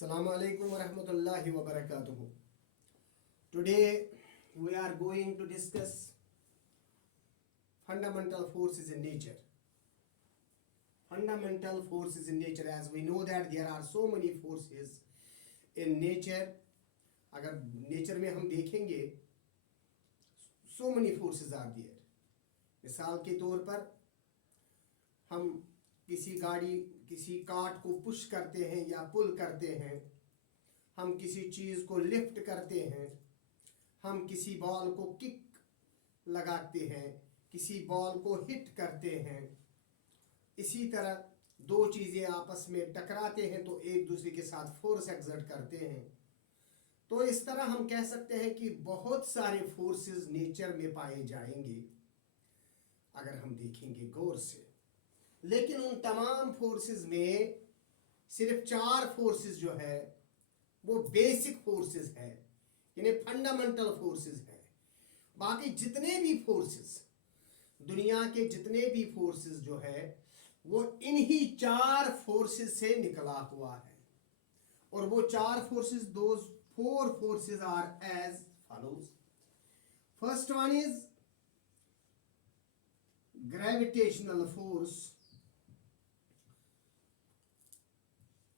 Assalamu alaikum wa rahmatullahi wa barakatuhu. Today we are going to discuss fundamental forces in nature. Fundamental forces in nature, as we know that there are so many forces in nature. अगर nature में हम देखेंगे so many forces are there. मिसाल के तौर पर हम किसी गाड़ी किसी कार्ट को पुश करते हैं या पुल करते हैं, हम किसी चीज़ को लिफ्ट करते हैं, हम किसी बॉल को किक लगाते हैं, किसी बॉल को हिट करते हैं। इसी तरह दो चीज़ें आपस में टकराते हैं तो एक दूसरे के साथ फोर्स एक्सर्ट करते हैं। तो इस तरह हम कह सकते हैं कि बहुत सारे फोर्सेस नेचर में पाए जाएंगे अगर हम देखेंगे गौर से। लेकिन उन तमाम फोर्सेस में सिर्फ 4 फोर्सेस जो है वो बेसिक फोर्सेस है, यानी फंडामेंटल फोर्सेस है। बाकी जितने भी फोर्सेस, दुनिया के जितने भी फोर्सेस जो है वो इन्हीं 4 फोर्सेस से निकला हुआ है। और वो 4 forces, those 4 forces are as follows. First one is gravitational force,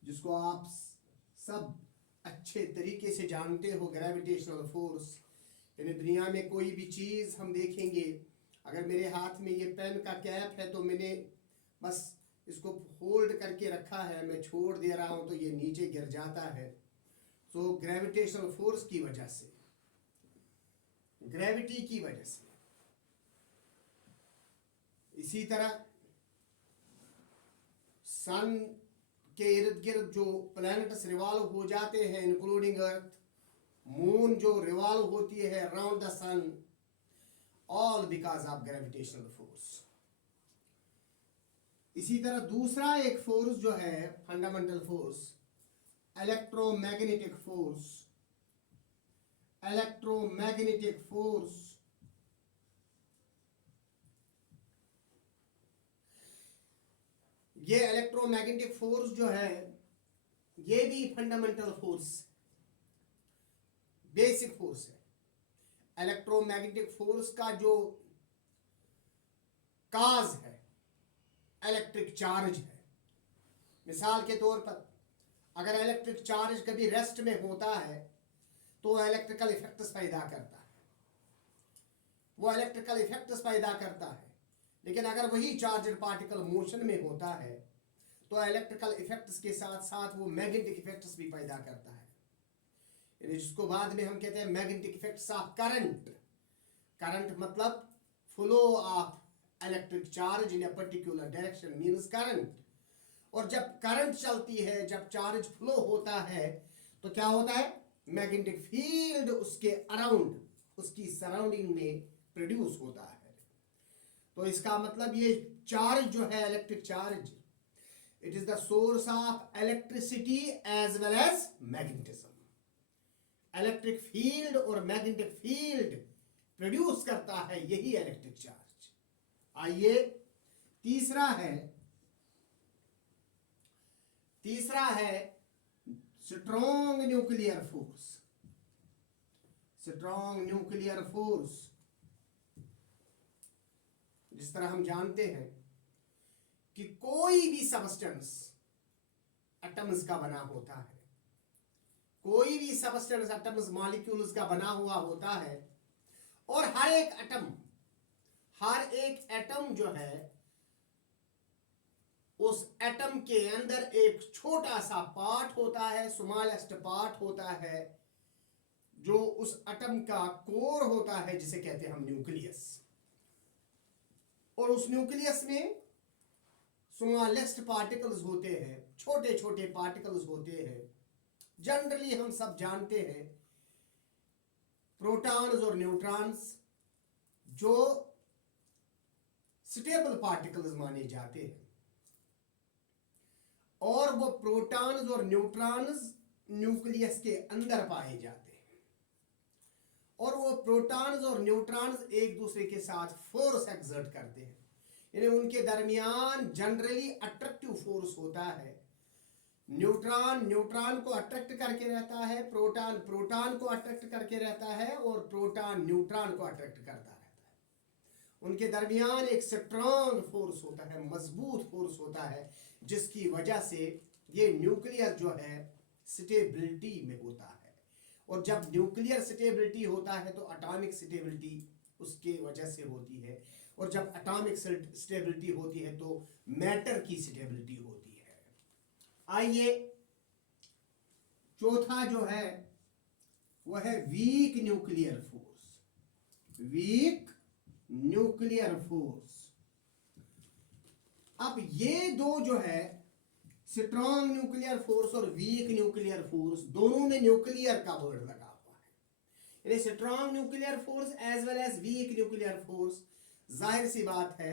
जिसको आप सब अच्छे तरीके से जानते हो। ग्रेविटेशनल फोर्स यानी दुनिया में कोई भी चीज़ हम देखेंगे, अगर मेरे हाथ में ये पेन का कैप है तो मैंने बस इसको होल्ड करके रखा है, मैं छोड़ दे रहा हूँ तो ये नीचे गिर जाता है। तो ग्रेविटेशनल फोर्स की वजह से, ग्रेविटी की वजह से। इसी तरह सन के इर्द गिर्द जो प्लैनेट्स रिवॉल्व हो जाते हैं, इंक्लूडिंग अर्थ, मून जो रिवॉल्व होती है around the sun, all because of gravitational force. इसी तरह दूसरा एक फोर्स जो है fundamental force, electromagnetic force. Electromagnetic force ये इलेक्ट्रोमैग्नेटिक फोर्स जो है ये भी फंडामेंटल फोर्स, बेसिक फोर्स है। इलेक्ट्रोमैग्नेटिक फोर्स का जो काज है इलेक्ट्रिक चार्ज है। मिसाल के तौर पर अगर इलेक्ट्रिक चार्ज कभी रेस्ट में होता है तो इलेक्ट्रिकल इफेक्ट्स पैदा करता है, वो इलेक्ट्रिकल इफेक्ट्स पैदा करता है। लेकिन अगर वही चार्जर पार्टिकल मोशन में होता है तो इलेक्ट्रिकल इफेक्ट्स के साथ साथ वो मैग्नेटिक इफेक्ट्स भी पैदा करता है, यानी जिसको बाद में हम कहते हैं magnetic effects of current. Current मतलब flow of electric charge in a particular direction means current. और जब करंट चलती है, जब चार्ज फ्लो होता है तो क्या होता है, मैग्नेटिक फील्ड उसके अराउंड, उसकी सराउंडिंग में प्रोड्यूस होता है। तो इसका मतलब ये चार्ज जो है electric charge, it is the source of electricity as well as magnetism. Electric field और मैग्नेटिक फील्ड प्रोड्यूस करता है यही इलेक्ट्रिक चार्ज। आइए तीसरा है strong nuclear force. Strong nuclear force, जिस तरह हम जानते हैं कि कोई भी सबस्टेंस एटम्स का बना होता है, कोई भी सबस्टेंस एटम्स मॉलिक्यूल्स का बना हुआ होता है। और हर एक एटम जो है उस एटम के अंदर एक छोटा सा पार्ट होता है, स्मॉलेस्ट पार्ट होता है, जो उस एटम का कोर होता है, जिसे कहते हैं हम न्यूक्लियस। और उस न्यूक्लियस में स्मॉलेस्ट पार्टिकल्स होते हैं, छोटे छोटे पार्टिकल्स होते हैं। जनरली हम सब जानते हैं प्रोटॉन्स और न्यूट्रॉन्स जो स्टेबल पार्टिकल्स माने जाते हैं। और वो प्रोटॉन्स और न्यूट्रॉन्स न्यूक्लियस के अंदर पाए जाते हैं। और वो प्रोटॉन्स और न्यूट्रॉन्स एक दूसरे के साथ फोर्स एक्सर्ट करते हैं, यानी उनके दरमियान जनरली अट्रैक्टिव फोर्स होता है न्यूट्रॉन न्यूट्रॉन को अट्रैक्ट करके रहता है, प्रोटॉन प्रोटॉन को अट्रैक्ट करके रहता है, और प्रोटॉन न्यूट्रॉन को अट्रैक्ट करता रहता है। उनके दरमियान एक स्ट्रॉन्ग फोर्स होता है, मजबूत फोर्स होता है, जिसकी वजह से ये न्यूक्लियर जो है स्टेबिलिटी में होता है। और जब न्यूक्लियर स्टेबिलिटी होता है तो एटॉमिक स्टेबिलिटी उसके वजह से होती है, और जब एटॉमिक स्टेबिलिटी होती है तो मैटर की स्टेबिलिटी होती है। आइए चौथा जो है वो है weak nuclear force. Weak nuclear force. अब ये दो जो है स्ट्रॉन्ग न्यूक्लियर फोर्स और वीक न्यूक्लियर फोर्स, दोनों में न्यूक्लियर का वर्ड लगा हुआ है। यानी strong nuclear force as well as weak nuclear force, जाहिर सी बात है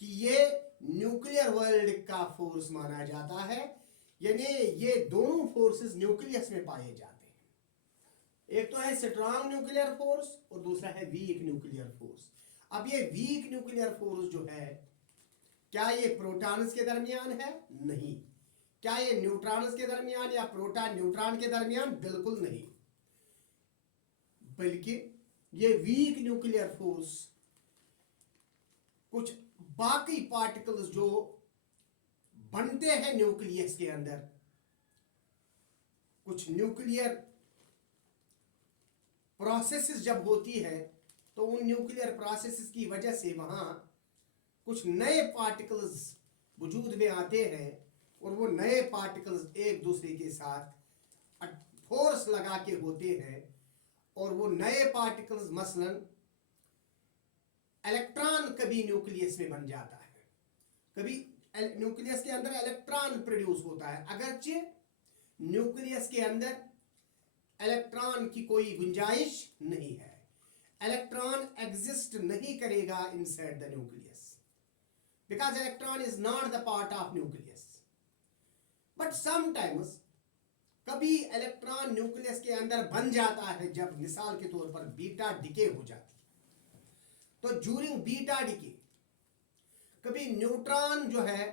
कि ये न्यूक्लियर वर्ल्ड का फोर्स माना जाता है। यानी ये दोनों फोर्सेस न्यूक्लियस में पाए जाते हैं। एक तो है स्ट्रॉन्ग न्यूक्लियर फोर्स और दूसरा है वीक न्यूक्लियर फोर्स। अब ये वीक न्यूक्लियर फोर्स जो है, क्या ये प्रोटॉन्स के दरमियान है? नहीं। क्या ये न्यूट्रॉन्स के दरमियान या प्रोटॉन न्यूट्रॉन के दरमियान? बिल्कुल नहीं। बल्कि ये वीक न्यूक्लियर फोर्स कुछ बाकी पार्टिकल्स जो बनते हैं न्यूक्लियस के अंदर, कुछ न्यूक्लियर प्रोसेसेस जब होती है तो उन न्यूक्लियर प्रोसेसेस की वजह से वहां कुछ नए पार्टिकल्स वजूद में आते हैं, और वो नए पार्टिकल्स एक दूसरे के साथ फोर्स लगा के होते हैं, और वो नए पार्टिकल्स मसलन इलेक्ट्रॉन कभी न्यूक्लियस में बन जाता है, कभी न्यूक्लियस के अंदर इलेक्ट्रॉन प्रोड्यूस होता है, अगरचे न्यूक्लियस के अंदर इलेक्ट्रॉन की कोई गुंजाइश नहीं है, इलेक्ट्रॉन एग्जिस्ट नहीं करेगा inside the nucleus, because electron is not the part of nucleus. But sometimes कभी इलेक्ट्रॉन न्यूक्लियस के अंदर बन जाता है, जब मिसाल के तौर पर बीटा डिके हो जाती है, तो ज्यूरिंग बीटा डिके कभी न्यूट्रॉन जो है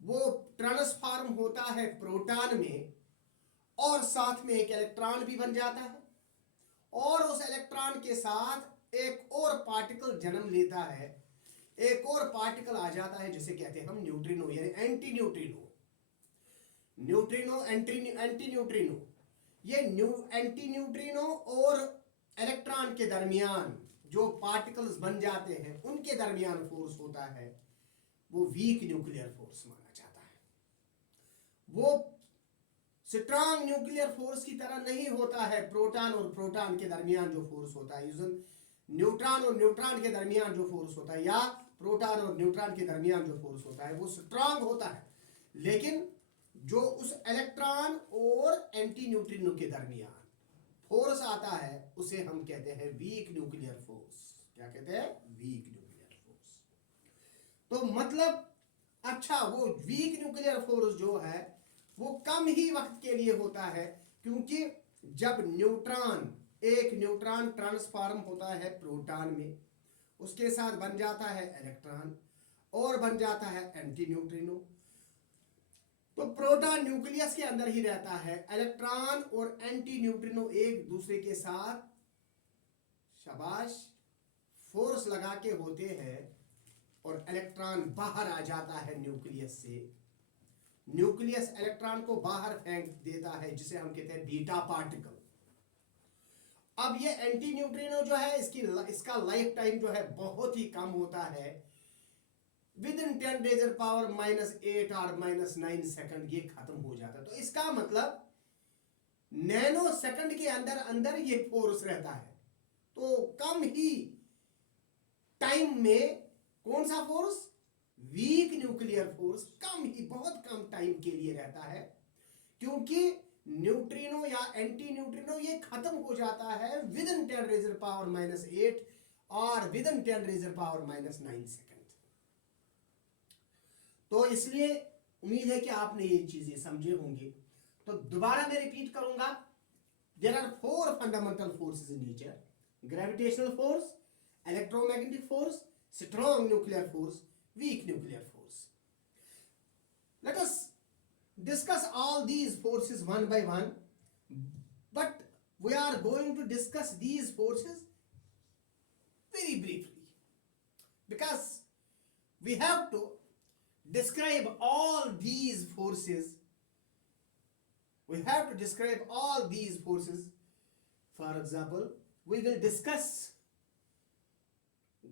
वो ट्रांसफॉर्म होता है प्रोटॉन में, और साथ में एक इलेक्ट्रॉन भी बन जाता है, और उस इलेक्ट्रॉन के साथ एक और पार्टिकल जन्म लेता है, एक और पार्टिकल आ जाता है जिसे कहते हैं हम न्यूट्रिनो, यानी anti neutrino. Neutrino anti neutrino, ये एंटी न्यूट्रिनो और इलेक्ट्रॉन के दरमियान जो पार्टिकल्स बन जाते हैं उनके दरमियान फोर्स होता है, वो वीक न्यूक्लियर फोर्स माना जाता है। वो स्ट्रॉन्ग न्यूक्लियर फोर्स की तरह नहीं होता है। प्रोटॉन और प्रोटॉन के दरमियान जो फोर्स होता है, न्यूट्रॉन और न्यूट्रॉन के दरमियान जो फोर्स होता है, या प्रोटॉन और न्यूट्रॉन के दरमियान जो फोर्स होता है, वो स्ट्रॉन्ग होता है। लेकिन जो उस इलेक्ट्रॉन और एंटी न्यूट्रिनो के दरमियान फोर्स आता है उसे हम कहते हैं वीक न्यूक्लियर फोर्स। क्या कहते हैं? Week nuclear force. तो मतलब अच्छा, वो वीक न्यूक्लियर फोर्स जो है वो कम ही वक्त के लिए होता है, क्योंकि जब एक न्यूट्रॉन ट्रांसफॉर्म होता है प्रोटॉन में, उसके साथ बन जाता है इलेक्ट्रॉन और बन जाता है एंटी न्यूट्रिनो, तो प्रोटॉन न्यूक्लियस के अंदर ही रहता है, इलेक्ट्रॉन और एंटी न्यूट्रिनो एक दूसरे के साथ शाबाश फोर्स लगा के होते हैं, और इलेक्ट्रॉन बाहर आ जाता है न्यूक्लियस से। न्यूक्लियस इलेक्ट्रॉन को बाहर फेंक देता है, जिसे हम कहते हैं बीटा पार्टिकल। अब ये एंटी न्यूट्रिनो जो है इसका लाइफ टाइम जो है बहुत ही कम होता है, विद इन 10 रेज़र पावर -8 और -9 सेकंड ये खत्म हो जाता है। तो इसका मतलब नैनो सेकंड के अंदर अंदर ये फोर्स रहता है। तो कम ही टाइम में कौन सा फोर्स? वीक न्यूक्लियर फोर्स कम ही, बहुत कम टाइम के लिए रहता है, क्योंकि न्यूट्रिनो या एंटी न्यूट्रिनो ये खत्म हो जाता है विद इन 10 रेज़र पावर -8 और within 10 raise power -9 second. तो इसलिए उम्मीद है कि आपने ये चीजें समझे होंगे। तो दोबारा मैं रिपीट करूंगा, there are 4 fundamental forces in nature: gravitational force, electromagnetic force, strong nuclear force, weak nuclear force. Let us discuss all these forces one by one, but we are going to discuss these forces very briefly, because we have to describe all these forces. We have to describe all these forces. For example, we will discuss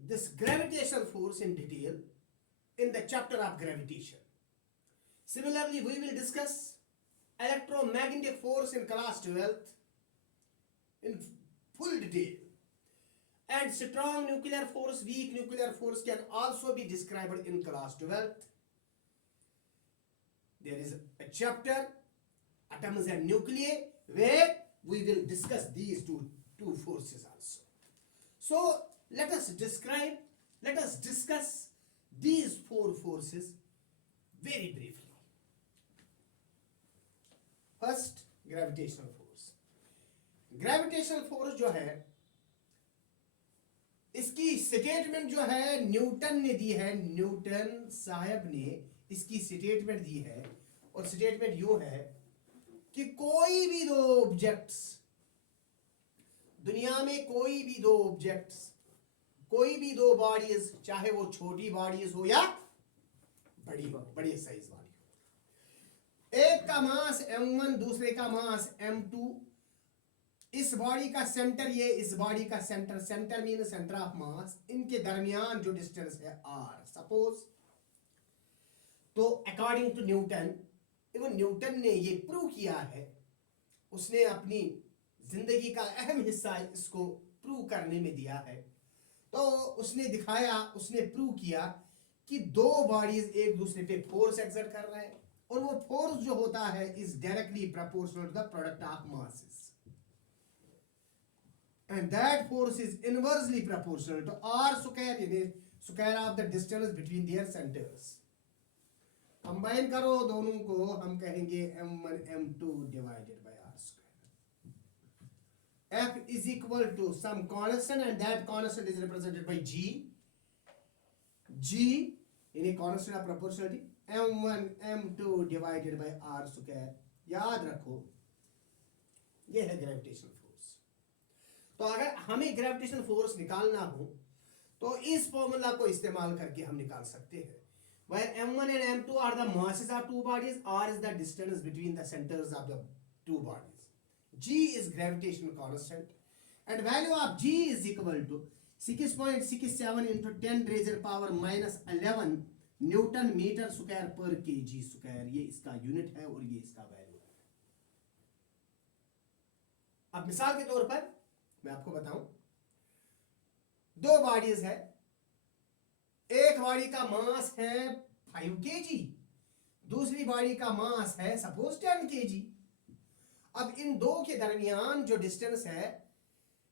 this gravitational force in detail in the chapter of gravitation. Similarly, we will discuss electromagnetic force in class 12th in full detail. And strong nuclear force, weak nuclear force can also be described in class 12th. There is a chapter, atoms and nuclei, where we will discuss these two forces also. So let us discuss these four forces very briefly. First gravitational force. Gravitational force जो है, इसकी statement जो है Newton ने दी है. Newton साहब ने इसकी स्टेटमेंट दी है, और स्टेटमेंट यूं है कि कोई भी दो ऑब्जेक्ट्स, दुनिया में कोई भी दो ऑब्जेक्ट्स, कोई भी दो बॉडीज, चाहे वो छोटी बॉडीज हो या बड़ी साइज वाली, एक का मास m1, दूसरे का मास m2. इस बॉडी का सेंटर, ये इस बॉडी का centre, centre mean centre of mass, इनके दरमियान जो डिस्टेंस है r सपोज. तो according to Newton, even Newton ने ये प्रूव किया है, उसने अपनी जिंदगी का अहम हिस्सा इसको प्रूव करने में दिया है. तो उसने दिखाया, उसने प्रूव किया कि दो बॉडीज एक दूसरे पे फोर्स एक्सर्ट कर रहे हैं, और वो फोर्स जो होता है is directly proportional to the product of masses, and that force is inversely proportional to r square, यानी square of the distance between their centres. Combine करो दोनों को, हम कहेंगे m1 m2 divided by r square. f is equal to some constant, and that constant is represented by g. यानी constant of proportionality, m1 m2 divided by r square. याद रखो, ये है ग्रेविटेशनल फोर्स. तो अगर हमें ग्रेविटेशनल फोर्स निकालना हो तो इस फॉर्मूला को इस्तेमाल करके हम निकाल सकते हैं. Where m1 and m2 are the masses of two bodies, r is the distance between the centers of the two bodies. G is gravitational constant, and value of G is equal to 6.67 into 10 raised power minus 11 Newton metre square per KG square. ये इसका unit है और ये इसका value है. अब मिसाल के तौर पर मैं आपको बताऊं, दो बॉडीज है, एक बॉडी का मास है 5 kg, दूसरी बॉडी का मास है सपोज 10 kg. अब इन दो के दरमियान जो डिस्टेंस है,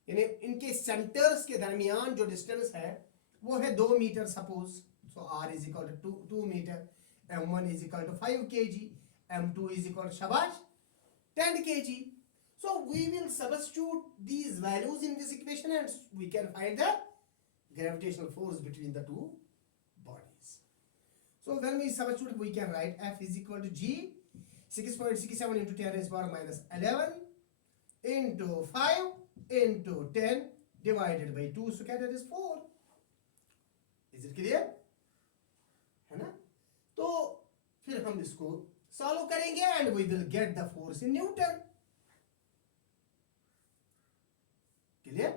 यानी इनके सेंटर्स के दरमियान जो डिस्टेंस है वो है 2 metre suppose. So r is equal to 2 meter, m1 is equal to 5 kg, m2 is equal to shabash 10 kg. So we will substitute these values in this equation and we can find the gravitational force between the two bodies. So when we substitute, we can write f is equal to g 6.67 into 10 raised power minus 11 into 5 into 10 divided by 2 square, that is 4. Is it clear? है ना? तो फिर हम इसको solve करेंगे and we will get the force in Newton. Clear?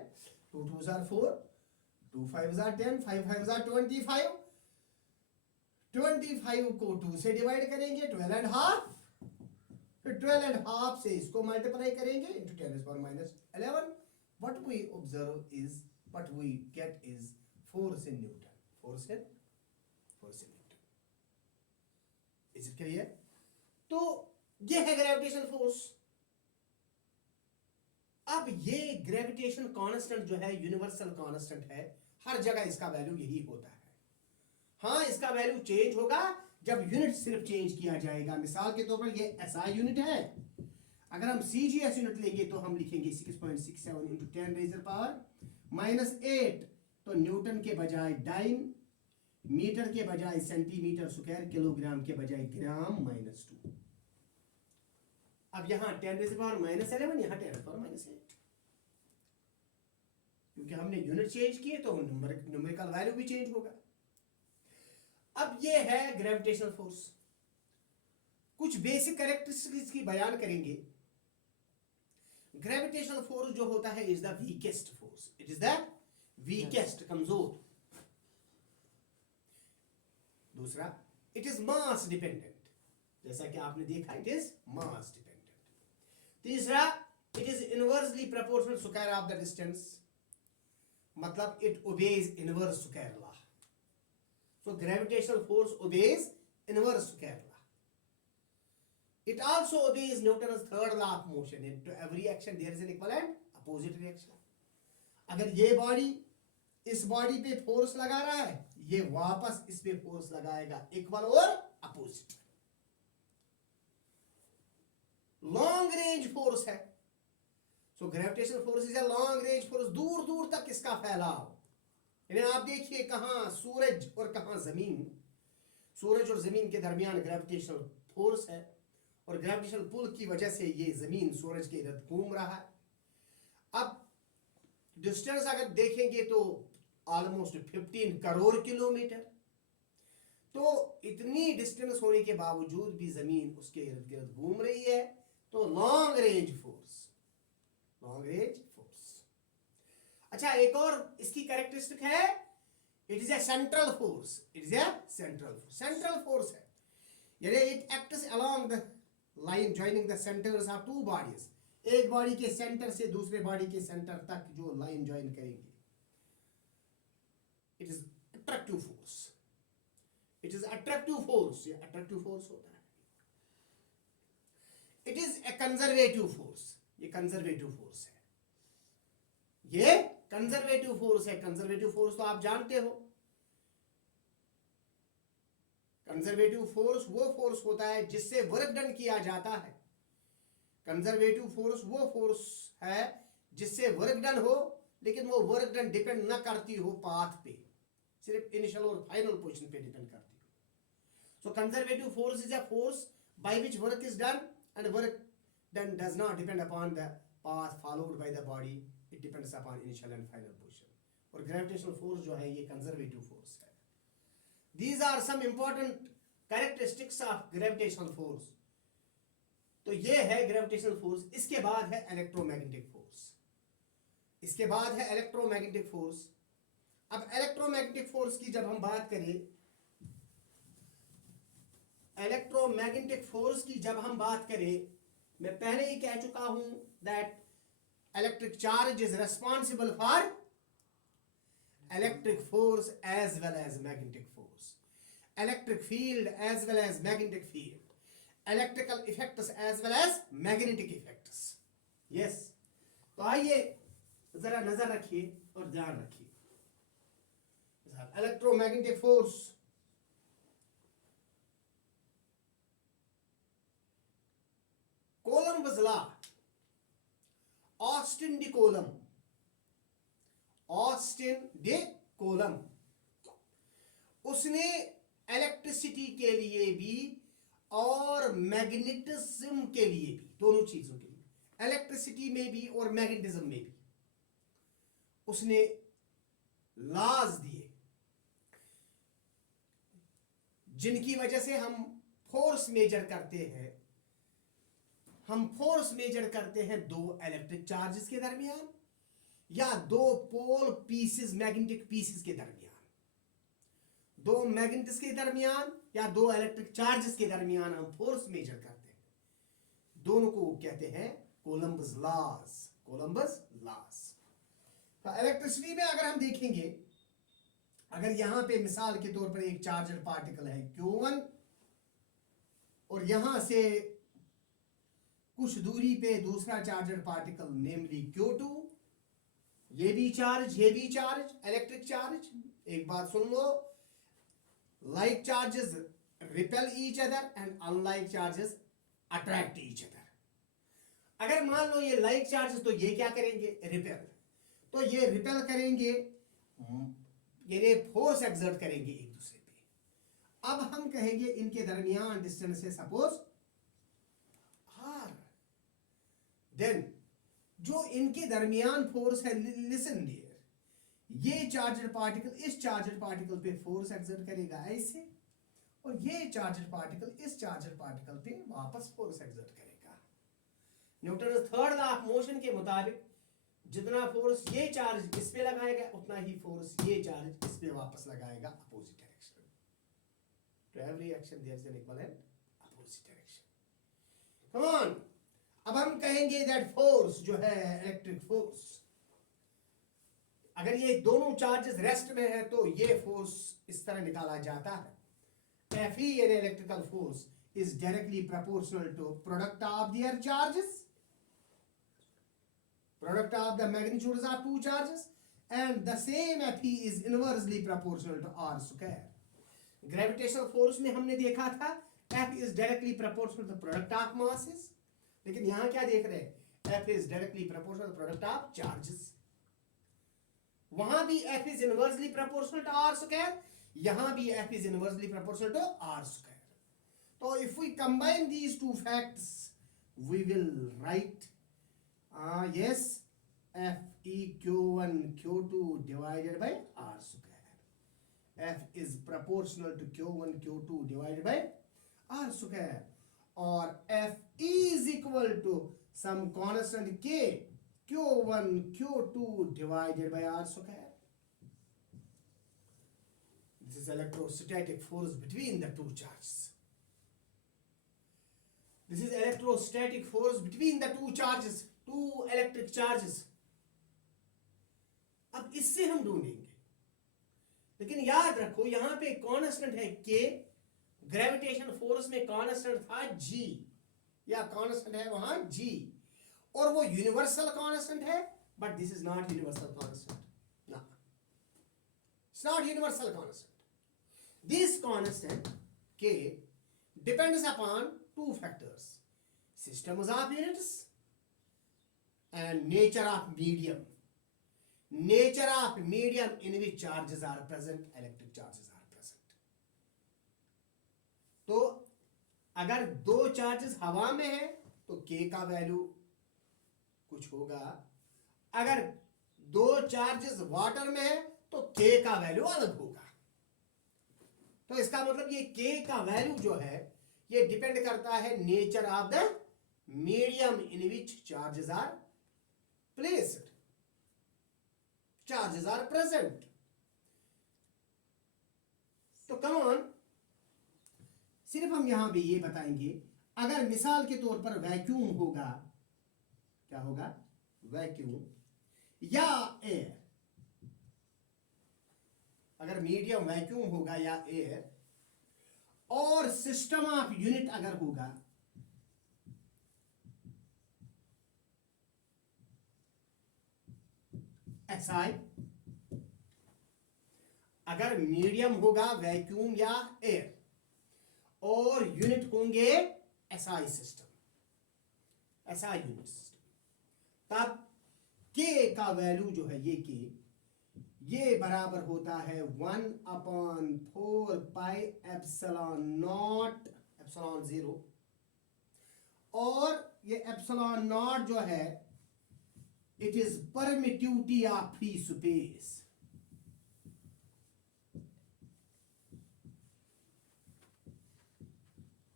2 2s are 4, 2 5s are 10, 5 5s are 25. 25 को 2 से divide करेंगे, 12 and half. फिर 12 and half से इसको मल्टीप्लाई करेंगे into 10 raised power minus 11. What we observe is, what we get is force in Newton. Force in Newton. Is it clear? तो ये है ग्रेविटेशन फोर्स. अब ये ग्रेविटेशन कांस्टेंट जो है यूनिवर्सल कांस्टेंट है, हर जगह इसका वैल्यू यही होता है. हाँ, इसका वैल्यू चेंज होगा जब यूनिट सिर्फ चेंज किया जाएगा. मिसाल के तौर पर ये SI यूनिट है, अगर हम CGS यूनिट लेंगे तो हम लिखेंगे 6.67 into 10 raised power minus 8. तो न्यूटन के बजाय डाइन, मीटर के बजाय सेंटीमीटर स्क्वायर, किलोग्राम के बजाय ग्राम -2. अब यहाँ 10⁻⁻11, यहाँ 10⁻8, क्योंकि हमने यूनिट चेंज किए तो न्यूमेरिकल वैल्यू भी चेंज होगा। अब ये है ग्रेविटेशनल फोर्स। कुछ बेसिक कैरेक्टरिस्टिक्स की बयान करेंगे। ग्रेविटेशनल फोर्स जो होता है is the weakest force, it is the weakest, कमजोर। दूसरा, इट इज मास डिपेंडेंट, जैसा कि आपने देखा इट इज मास डिपेंडेंट। तीसरा, it is inversely proportional square of the distance, मतलब it obeys inverse square law. So gravitational force obeys inverse square law. It also obeys Newton's third law of motion. To every action there is an equal and opposite reaction. अगर ये body इस body पे force लगा रहा है, ये वापस इस पे फोर्स लगाएगा, इक्वल और अपोजिट। लॉन्ग रेंज फोर्स है। सो gravitational force is a long range force, दूर दूर तक इसका फैलाव। यानी आप देखिए कहां सूरज और कहां जमीन, सूरज और जमीन के दरमियान ग्रेविटेशनल फोर्स है, और ग्रेविटेशनल पुल की वजह से ये जमीन सूरज के इर्द घूम रहा है। अब डिस्टेंस अगर देखेंगे तो ऑलमोस्ट 15 करोड़ किलोमीटर। तो इतनी डिस्टेंस होने के बावजूद भी जमीन उसके इर्द गिर्द घूम रही है, तो long range force, long range force. अच्छा, एक और इसकी कैरेक्टरिस्टिक है, it is a central force, it is a central force है। यानी it acts along the line joining the centres of two bodies, एक बॉडी के सेंटर से दूसरे बॉडी के सेंटर तक जो लाइन ज्वाइन करेंगे, it is attractive force, it is attractive force, ये अट्रैक्टिव फोर्स होता है। It is a conservative force, ये कंजर्वेटिव फोर्स है, ये कंजर्वेटिव फोर्स है। कंजर्वेटिव फोर्स तो आप जानते हो, कंजर्वेटिव फोर्स वो फोर्स होता है जिससे वर्क डन किया जाता है। कंजर्वेटिव फोर्स वो फोर्स है जिससे वर्क डन हो, लेकिन वो वर्क डन डिपेंड ना करती हो पाथ पे, सिर्फ इनिशियल और फाइनल पोजीशन पे डिपेंड करती हो। So conservative force is a force by which work is done and work done does not depend upon the path followed by the body, it depends upon initial and final position. और gravitational force जो है ये conservative force है। These are some important characteristics of gravitational force. तो ये है gravitational force. इसके बाद है इलेक्ट्रोमैग्नेटिक फोर्स, इसके बाद है इलेक्ट्रोमैग्नेटिक फोर्स। अब इलेक्ट्रोमैग्नेटिक फोर्स की जब हम बात करें, इलेक्ट्रोमैग्नेटिक फोर्स की जब हम बात करें, मैं पहले ही कह चुका हूं that electric charge is responsible for electric force as well as magnetic force, electric field as well as magnetic field, electrical effects as well as magnetic effects. Yes, तो आइए जरा नजर रखिए और ध्यान रखिए। Electromagnetic force, Coulomb's law, Austin de Coulomb, Austin de Coulomb, उसने electricity के लिए भी और मैग्नेटिज्म के लिए भी, दोनों चीजों के लिए, इलेक्ट्रिसिटी में भी और मैग्नेटिज्म में भी उसने लॉज दिए, जिनकी वजह से हम फोर्स मेजर करते हैं। हम फोर्स मेजर करते हैं दो इलेक्ट्रिक चार्जेस के दरमियान या दो पोल पीसेस, मैग्नेटिक पीसेस के दरमियान, दो मैग्नेटिस के दरमियान या दो इलेक्ट्रिक चार्जेस के दरमियान हम फोर्स मेजर करते हैं। दोनों को कहते हैं कोलंबस लॉज, कोलंबस लॉज। तो इलेक्ट्रिसिटी में अगर हम देखेंगे, अगर यहां पे मिसाल के तौर पर एक चार्जर पार्टिकल है Q1 और यहां से कुछ दूरी पे दूसरा चार्जर पार्टिकल नेमली Q2, ये भी चार्ज, ये भी चार्ज, इलेक्ट्रिक चार्ज। एक बात सुन लो, like charges repel each other and unlike charges attract each other. अगर मान लो ये लाइक चार्जेस, तो ये क्या करेंगे, रिपेल, तो ये रिपेल करेंगे, ये फोर्स एक्सर्ट करेंगे एक दूसरे पे। अब हम कहेंगे इनके दरमियान डिस्टेंस है सपोज r, देन जो इनके दरमियान फोर्स है, लिसन डियर, ये चार्जड पार्टिकल इस चार्जड पार्टिकल पे फोर्स एक्सर्ट करेगा ऐसे, और ये चार्जड पार्टिकल इस चार्जड पार्टिकल पे वापस फोर्स एक्सर्ट करेगा। Newton third law of motion के मुताबिक जितना फोर्स ये चार्ज इस पे लगाएगा उतना ही फोर्स ये चार्ज इस पे वापस लगाएगा opposite direction. To every action there is an equal and opposite direction. Come on, अब हम कहेंगे दैट फोर्स जो है इलेक्ट्रिक फोर्स, अगर ये दोनों चार्जेस रेस्ट में है तो ये फोर्स इस तरह निकाला जाता है, Fe an electrical force is directly proportional to product of their charges, product of the magnitudes of two charges, and the same Fe is inversely proportional to r square. Gravitational force में हमने देखा था F is directly proportional to product of masses, लेकिन यहां क्या देख रहे हैं, F is directly proportional to product of charges। वहां भी F is inversely proportional to r square, यहां भी F is inversely proportional to r square। So if we combine these two facts, we will write yes, F E Q1 Q2 divided by r square. F is proportional to Q1 Q2 divided by r square, or F is equal to some constant K Q1 Q2 divided by r square. This is electrostatic force between the two charges. This is electrostatic force between the two charges, two electric charges. अब इससे हम ढूंढेंगे, लेकिन याद रखो यहां पे constant है K, ग्रेविटेशन फोर्स में कांस्टेंट था G, या कांस्टेंट है वहां G, और वो यूनिवर्सल कांस्टेंट है, but this is not universal constant, ना, it's not universal constant. This constant K depends upon two factors: systems of units and nature of medium. Nature of medium in which charges are present, electric charges are present. तो अगर दो charges हवा में है तो K का value कुछ होगा, अगर दो चार्जेस वाटर में है तो K का वैल्यू अलग होगा। तो इसका मतलब ये K का वैल्यू जो है ये डिपेंड करता है nature of the medium in which charges are placed, charges are present. तो कम ऑन, सिर्फ हम यहां पे ये बताएंगे, अगर मिसाल के तौर पर वैक्यूम होगा, क्या होगा, वैक्यूम या एयर, अगर मीडियम वैक्यूम होगा या एयर, और सिस्टम ऑफ यूनिट अगर होगा, SI, अगर मीडियम होगा वैक्यूम या एयर और यूनिट होंगे SI system, SI unit system, तब K का वैल्यू जो है ये बराबर होता है 1/4 पाई एप्सिलॉन नॉट एप्सिलॉन 0, और ये एप्सिलॉन नॉट जो है it is permittivity of free space.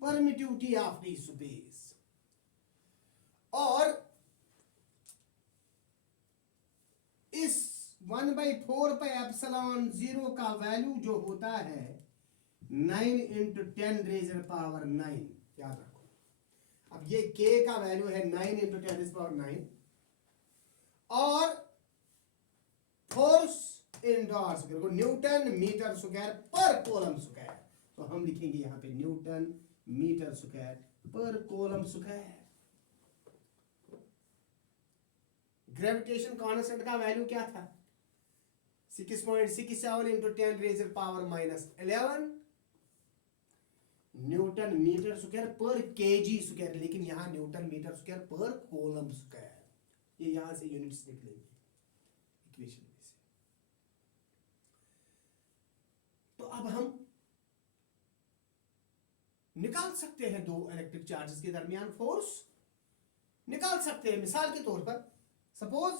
Permittivity of free space, और इस 1/4 पे एप्सिलॉन 0 का वैल्यू जो होता है 9 × 10⁻⁹, याद रखो। अब ये K का वैल्यू है 9 × 10⁹, और फोर्स इंडोर्स Newton metre square per coulomb square, तो हम लिखेंगे यहां पे Newton metre square per coulomb square. Gravitation constant का वैल्यू क्या था, 6.67 × 10⁻⁻11 Newton metre square per KG square, लेकिन यहां Newton metre square per coulomb square, ये यहां से यूनिट्स निकलेंगे इक्वेशन में से। तो अब हम निकाल सकते हैं दो इलेक्ट्रिक चार्जेस के दरमियान फोर्स, निकाल निकाल सकते हैं। मिसाल के तौर पर सपोज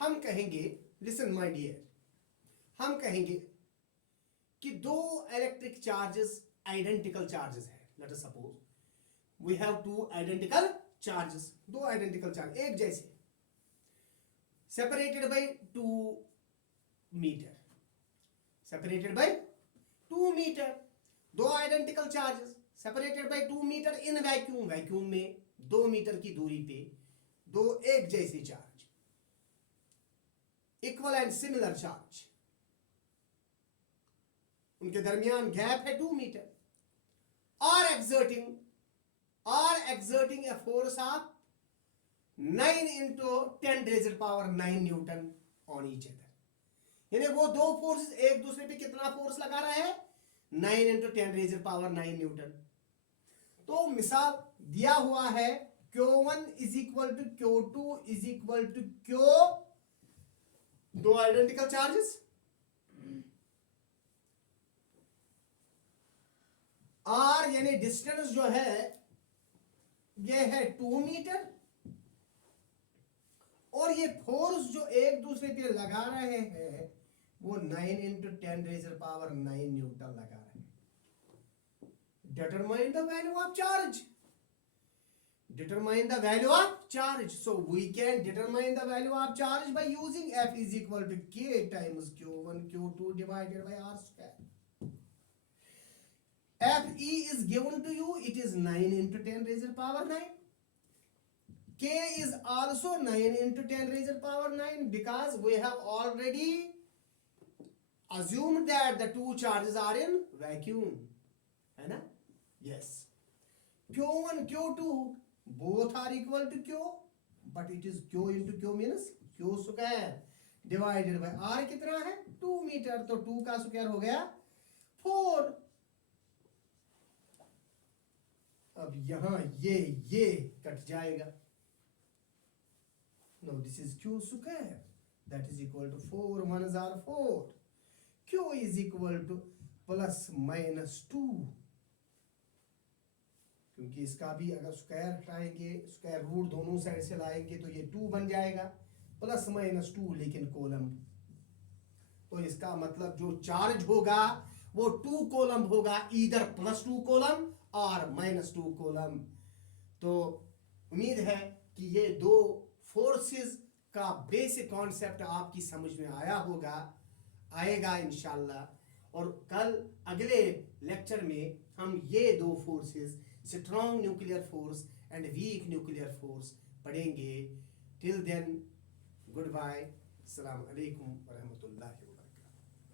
हम कहेंगे, लिसन माय डियर, हम कहेंगे कि दो इलेक्ट्रिक चार्जेस आइडेंटिकल चार्जेस है। Let us suppose we have two identical charges, दो आइडेंटिकल चार्ज एक जैसे, separated by 2 metre, separated by 2 metre, दो identical charges separated by 2 metre in vacuum, vacuum में 2 मीटर की दूरी पे दो एक जैसे चार्ज, इक्वल एंड सिमिलर चार्ज, उनके दरमियान गैप है 2 metre, are exerting a force of 9 into 10 raised to power 9 Newton on each other. यानी वो दो फोर्सेस एक दूसरे पे कितना फोर्स लगा रहा है, 9 into 10 raised to power 9 Newton. तो मिसाल दिया हुआ है Q1 is equal to Q2 is equal to Q, दो आइडेंटिकल चार्जेस, R यानी डिस्टेंस जो है ये है 2 मीटर, और ये फोर्स जो एक दूसरे पे लगा रहे हैं वो 9 into 10 raised to power 9 Newton लगा रहे हैं। Determine the value of charge. Determine the value of charge. So we can determine the value of charge by using F is equal to K times Q1 Q2 divided by R square. Fe is given to you, it is 9 into 10 raised to power 9. K is also 9 into 10 raised to power 9 because we have already assumed that the two charges are in vacuum. है ना? Yes. Q1, Q2 both are equal to Q, but it is Q into Q means Q square divided by R कितना है 2 metre, तो 2 का square हो गया 4। अब यहां ये कट जाएगा। Now this is Q square, that is equal to 4 1s are 4, Q is equal to plus minus 2, क्योंकि इसका भी अगर स्क्वायर हटाएंगे, स्क्वायर रूट दोनों साइड से लाएंगे तो ये 2 बन जाएगा, प्लस माइनस 2 लेकिन कोलम, तो इसका मतलब जो चार्ज होगा वो 2 कोलम होगा, इधर प्लस 2 कोलम और माइनस 2 कोलम। तो उम्मीद है कि ये दो फोर्सेस का बेसिक कॉन्सेप्ट आपकी समझ में आएगा इंशाल्लाह। और कल अगले लेक्चर में हम ये दो forces, strong nuclear force and week nuclear force पढ़ेंगे। टिल देन गुड बाय, अस्सलाम वालेकुम व रहमतुल्लाहि व बरकातहू।